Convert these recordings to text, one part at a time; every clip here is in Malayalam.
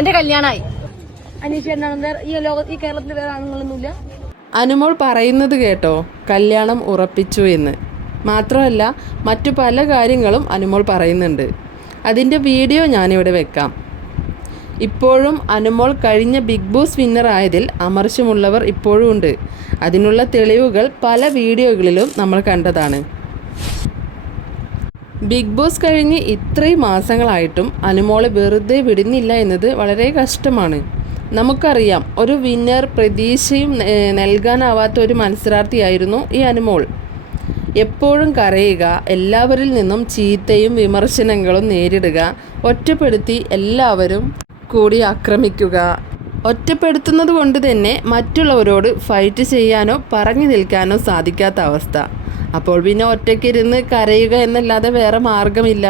എന്റെ കല്യാണമായി ഈ ലോക ഈ കേരളത്തിൽ വേറെ ആണുങ്ങളൊന്നുമില്ല? അനുമോൾ പറയുന്നത് കേട്ടോ കല്യാണം ഉറപ്പിച്ചു എന്ന്. മാത്രമല്ല മറ്റു പല കാര്യങ്ങളും അനുമോൾ പറയുന്നുണ്ട്. അതിന്റെ വീഡിയോ ഞാനിവിടെ വെക്കാം. ഇപ്പോഴും അനുമോൾ കഴിഞ്ഞ ബിഗ് ബോസ് വിന്നർ ആയതിൽ അമർശമുള്ളവർ ഇപ്പോഴും ഉണ്ട്. അതിനുള്ള തെളിവുകൾ പല വീഡിയോകളിലും നമ്മൾ കണ്ടതാണ്. ബിഗ് ബോസ് കഴിഞ്ഞ് ഇത്രയും മാസങ്ങളായിട്ടും അനുമോളെ വെറുതെ വിടുന്നില്ല എന്നത് വളരെ കഷ്ടമാണ്. നമുക്കറിയാം ഒരു വിന്നർ പ്രതീക്ഷയും നൽകാനാവാത്ത ഒരു മത്സരാർത്ഥിയായിരുന്നു ഈ അനുമോൾ. എപ്പോഴും കരയുക എല്ലാവരിൽ നിന്നും ചീത്തയും വിമർശനങ്ങളും നേരിടുക ഒറ്റപ്പെടുത്തി എല്ലാവരും കൂടി ആക്രമിക്കുക. ഒറ്റപ്പെടുത്തുന്നത് കൊണ്ട് തന്നെ മറ്റുള്ളവരോട് ഫൈറ്റ് ചെയ്യാനോ പറഞ്ഞു നിൽക്കാനോ സാധിക്കാത്ത അവസ്ഥ. അപ്പോൾ പിന്നെ ഒറ്റയ്ക്കിരുന്ന് കരയുക എന്നല്ലാതെ വേറെ മാർഗമില്ല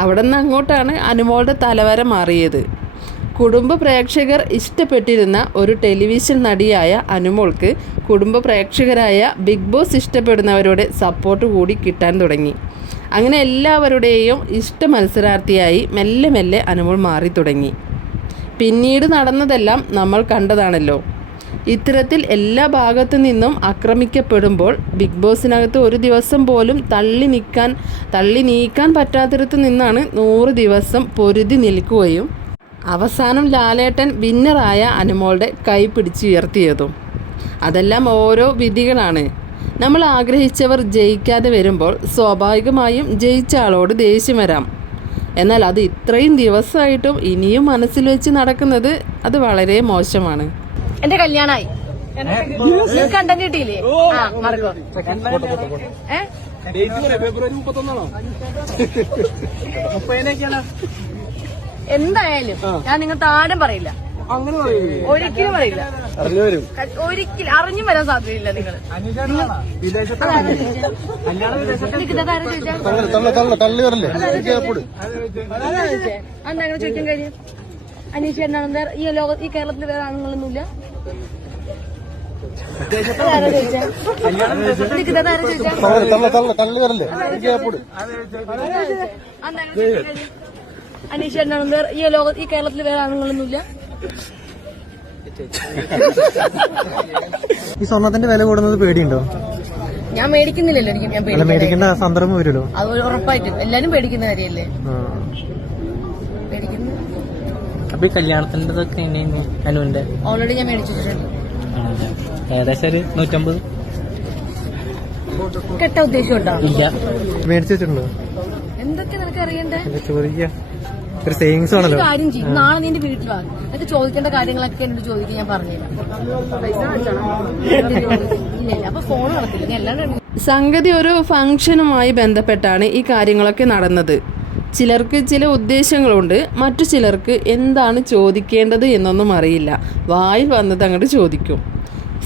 അവിടെ നിന്ന് അങ്ങോട്ടാണ് അനുമോളുടെ തലവര മാറിയത്. കുടുംബ പ്രേക്ഷകർ ഇഷ്ടപ്പെട്ടിരുന്ന ഒരു ടെലിവിഷൻ നടിയായ അനുമോൾക്ക് കുടുംബ പ്രേക്ഷകരായ ബിഗ് ബോസ് ഇഷ്ടപ്പെടുന്നവരുടെ സപ്പോർട്ട് കൂടി കിട്ടാൻ തുടങ്ങി. അങ്ങനെ എല്ലാവരുടെയും ഇഷ്ട മത്സരാർത്ഥിയായി മെല്ലെ മെല്ലെ അനുമോൾ മാറി തുടങ്ങി. പിന്നീട് നടന്നതെല്ലാം നമ്മൾ കണ്ടതാണല്ലോ. ഇത്തരത്തിൽ എല്ലാ ഭാഗത്തു നിന്നും ആക്രമിക്കപ്പെടുമ്പോൾ ബിഗ് ബോസിനകത്ത് ഒരു ദിവസം പോലും തള്ളി നിൽക്കാൻ തള്ളി നീക്കാൻ പറ്റാത്തിടത്ത് നിന്നാണ് നൂറ് ദിവസം പൊരുതി നിൽക്കുകയും അവസാനം ലാലേട്ടൻ വിന്നറായ അനുമോളുടെ കൈ പിടിച്ചുയർത്തിയതും അതെല്ലാം ഓരോ വിധികളാണ്. നമ്മൾ ആഗ്രഹിച്ചവർ ജയിക്കാതെ വരുമ്പോൾ സ്വാഭാവികമായും ജയിച്ച ആളോട് ദേഷ്യം വരാം. എന്നാൽ അത് ഇത്രയും ദിവസമായിട്ടും ഇനിയും മനസ്സിൽ വെച്ച് നടക്കുന്നത് അത് വളരെ മോശമാണ്. എന്റെ കല്യാണമായി കണ്ടന്റ് കിട്ടിയില്ലേ ആ മറക്കോ ഏ ഫെബ്രുവരി മുപ്പത്തൊന്നാണോ മുപ്പതിനൊക്കെയാണ് എന്തായാലും ഞാൻ നിങ്ങൾക്ക് ആരും പറയില്ല അങ്ങനെ ഒരിക്കലും പറയില്ല അറിഞ്ഞു വരും ക- ഒരിക്കലും അറിഞ്ഞും വരാൻ സാധ്യതയില്ല നിങ്ങൾ വിദേശത്താണ് തള്ളി വരല്ലേ എന്താ അങ്ങനെ ചോദിക്കാൻ കാര്യം അനീഷ് എന്നാണ് ഈ ലോക ഈ കേരളത്തിൽ വേറെ ആണുങ്ങളൊന്നുമില്ല ഇതാരാ ചോദിച്ചേ? തള്ളി വരല്ലേ കാര്യം? അനീഷേട്ടനാണ് വേറെ ഈ ലോക ഈ കേരളത്തിൽ വേറെ ആണുങ്ങളൊന്നുമില്ല ഈ സ്വർണത്തിന്റെ വില കൂടുന്നത് പേടിയുണ്ടോ ഞാൻ മേടിക്കുന്നില്ലല്ലോ എനിക്ക് ഞാൻ മേടിക്കേണ്ട സന്ദർഭം വരുമല്ലോ അത് ഉറപ്പായിട്ടും എല്ലാരും പേടിക്കുന്ന കാര്യമല്ലേ പേടിക്കുന്നു അപ്പൊ ഈ കല്യാണത്തിന്റെതൊക്കെ എങ്ങനെയായിരുന്നു അനുവിന്റെ? ഓൾറെഡി ഞാൻ മേടിച്ചു വെച്ചിട്ടുണ്ട് ഏകദേശം ഒരു നൂറ്റമ്പത്. കെട്ട ഉദ്ദേശം ഉണ്ടോ ഇല്ല. മേടിച്ചു വെച്ചിട്ടുണ്ടോ? എന്തൊക്കെ നിനക്ക് അറിയണ്ടേ? ചോദിക്ക ഒരു സേവിങ്സ് ഒരു ആണല്ലോ കാര്യം ചെയ്യും. നാളെ നിന്റെ വീട്ടിൽ വാ. എന്നിട്ട് ചോദിക്കേണ്ട കാര്യങ്ങളൊക്കെ എന്നോട് ചോദിക്കാൻ ഞാൻ ഇല്ല അപ്പൊ ഫോൺ നടക്കില്ല. ഞാൻ എല്ലാം സംഗതി ഒരു ഫംഗ്ഷനുമായി ബന്ധപ്പെട്ടാണ് ഈ കാര്യങ്ങളൊക്കെ നടന്നത്. ചിലർക്ക് ചില ഉദ്ദേശങ്ങളുണ്ട് മറ്റു ചിലർക്ക് എന്താണ് ചോദിക്കേണ്ടത് എന്നൊന്നും അറിയില്ല. വായിൽ വന്നത് അങ്ങോട്ട് ചോദിക്കും.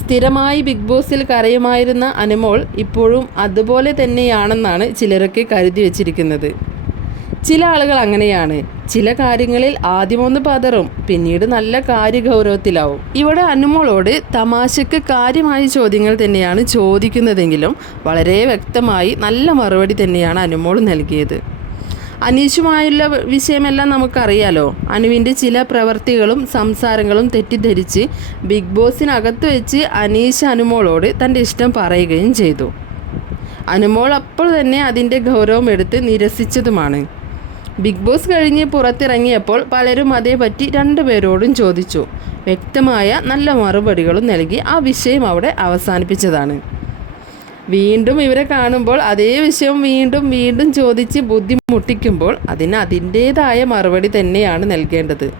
സ്ഥിരമായി ബിഗ് ബോസിൽ കരയുമായിരുന്ന അനുമോൾ ഇപ്പോഴും അതുപോലെ തന്നെയാണെന്നാണ് ചിലരൊക്കെ കരുതി വച്ചിരിക്കുന്നത്. ചില ആളുകൾ അങ്ങനെയാണ്. ചില കാര്യങ്ങളിൽ ആദ്യമൊന്ന് പതറും പിന്നീട് നല്ല കാര്യഗൗരവത്തിലാവും. ഇവിടെ അനുമോളോട് തമാശക്ക് കാര്യമായ ചോദ്യങ്ങൾ തന്നെയാണ് ചോദിക്കുന്നതെങ്കിലും വളരെ വ്യക്തമായി നല്ല മറുപടി തന്നെയാണ് അനുമോൾ നൽകിയത്. അനീഷുമായുള്ള വിഷയമെല്ലാം നമുക്കറിയാലോ. അനുവിന്റെ ചില പ്രവൃത്തികളും സംസാരങ്ങളും തെറ്റിദ്ധരിച്ച് ബിഗ് ബോസിനകത്ത് വെച്ച് അനീഷ് അനുമോളോട് തന്റെ ഇഷ്ടം പറയുകയും ചെയ്തു. അനുമോൾ അപ്പോൾ തന്നെ അതിന്റെ ഗൗരവം എടുത്ത് നിരസിച്ചതുമാണ്. ബിഗ് ബോസ് കഴിഞ്ഞ് പുറത്തിറങ്ങിയപ്പോൾ പലരും അതേപറ്റി രണ്ടുപേരോടും ചോദിച്ചു. വ്യക്തമായ നല്ല മറുപടികളും നൽകി ആ വിഷയം അവിടെ അവസാനിപ്പിച്ചതാണ്. വീണ്ടും ഇവരെ കാണുമ്പോൾ അതേ വിഷയം വീണ്ടും വീണ്ടും ചോദിച്ച് ബുദ്ധിമുട്ടിക്കുമ്പോൾ അതിന് അതിന്റേതായ മറുപടി തന്നെയാണ് നൽകേണ്ടത്.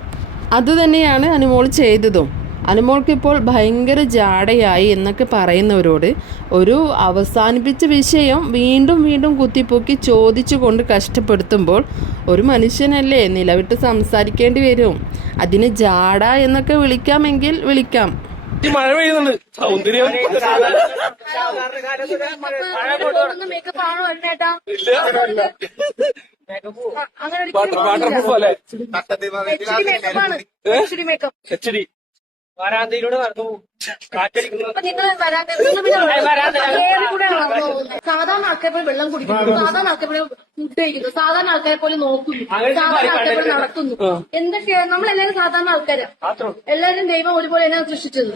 അതുതന്നെയാണ് അനുമോൾ ചെയ്തതും. അനുമോൾക്കിപ്പോൾ ഭയങ്കര ജാടയായി എന്നൊക്കെ പറയുന്നവരോട് ഒരു അവസാനിപ്പിച്ച വിഷയം വീണ്ടും വീണ്ടും കുത്തിപ്പൊക്കി ചോദിച്ചു കൊണ്ട് കഷ്ടപ്പെടുത്തുമ്പോൾ ഒരു മനുഷ്യനല്ലേ നിലവിട്ട് സംസാരിക്കേണ്ടി വരും. അതിന് ജാട എന്നൊക്കെ വിളിക്കാമെങ്കിൽ വിളിക്കാം. മഴ പെയ്യുന്നുണ്ട്. സൗന്ദര്യം. മേക്കപ്പ് ആണോ ചേട്ടാ അങ്ങനെ വാട്ടർ പ്രൂഫ് അല്ലേ? മേക്കപ്പ് ആണ്. മേക്കപ്പ് എച്ച് ഡി വരാന്തയിലൂടെ നടന്നു പോകും. സാധാരണ ആൾക്കാരെ പോലെ വെള്ളം കുടിക്കുന്നു. സാധാരണ ആൾക്കാരെ പോലെ ഫുഡ് കഴിക്കുന്നു. സാധാരണ ആൾക്കാരെ പോലെ നോക്കുന്നു. സാധാരണ ആൾക്കാരെ പോലെ നടക്കുന്നു എന്തൊക്കെയാണ് നമ്മൾ എല്ലാവരും സാധാരണ ആൾക്കാരാണ് എല്ലാവരും ദൈവം ഒരുപോലെ തന്നെയാണ് സൃഷ്ടിച്ചത്.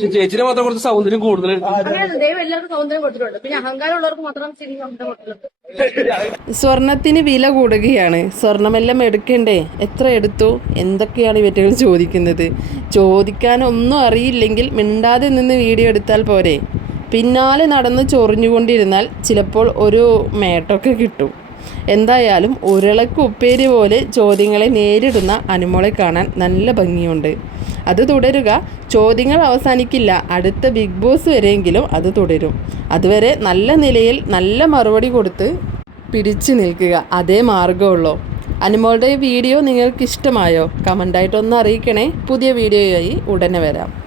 ചേച്ചിനെ മാത്രം കുറച്ച് സൗന്ദര്യം കൂടുതലുണ്ട് അങ്ങനെയാണ് ദൈവം എല്ലാവർക്കും സൗന്ദര്യം കൊടുത്തിട്ടുണ്ട്. പിന്നെ അഹങ്കാരമുള്ളവർക്ക് മാത്രം ശരി സൗന്ദര്യം കൊടുത്തിട്ടുണ്ട് സ്വർണത്തിന് വില കൂടുകയാണ്. സ്വർണമെല്ലാം എടുക്കണ്ടേ? എത്ര എടുത്തു? എന്തൊക്കെയാണ് ഇവറ്റകൾ ചോദിക്കുന്നത്? ചോദിക്കാനൊന്നും അറിയില്ലെങ്കിൽ മിണ്ടാതെ നിന്ന് വീഡിയോ എടുത്താൽ പോരെ. പിന്നാലെ നടന്ന് ചൊറിഞ്ഞുകൊണ്ടിരുന്നാൽ ചിലപ്പോൾ ഒരു മേട്ടൊക്കെ കിട്ടും. എന്തായാലും ഉരുളക്ക് ഉപ്പേരി പോലെ ചോദ്യങ്ങളെ നേരിടുന്ന അനുമോളെ കാണാൻ നല്ല ഭംഗിയുണ്ട്. അത് തുടരുക. ചോദ്യങ്ങൾ അവസാനിക്കില്ല. അടുത്ത ബിഗ് ബോസ് വരെയെങ്കിലും അത് തുടരും. അതുവരെ നല്ല നിലയിൽ നല്ല മറുപടി കൊടുത്ത് പിടിച്ചു നിൽക്കുക. അതേ മാർഗമുള്ളൂ അനുമോളുടെ വീഡിയോ നിങ്ങൾക്ക് ഇഷ്ടമായോ കമന്റായിട്ടൊന്ന് അറിയിക്കണേ. പുതിയ വീഡിയോയായി ഉടനെ വരാം.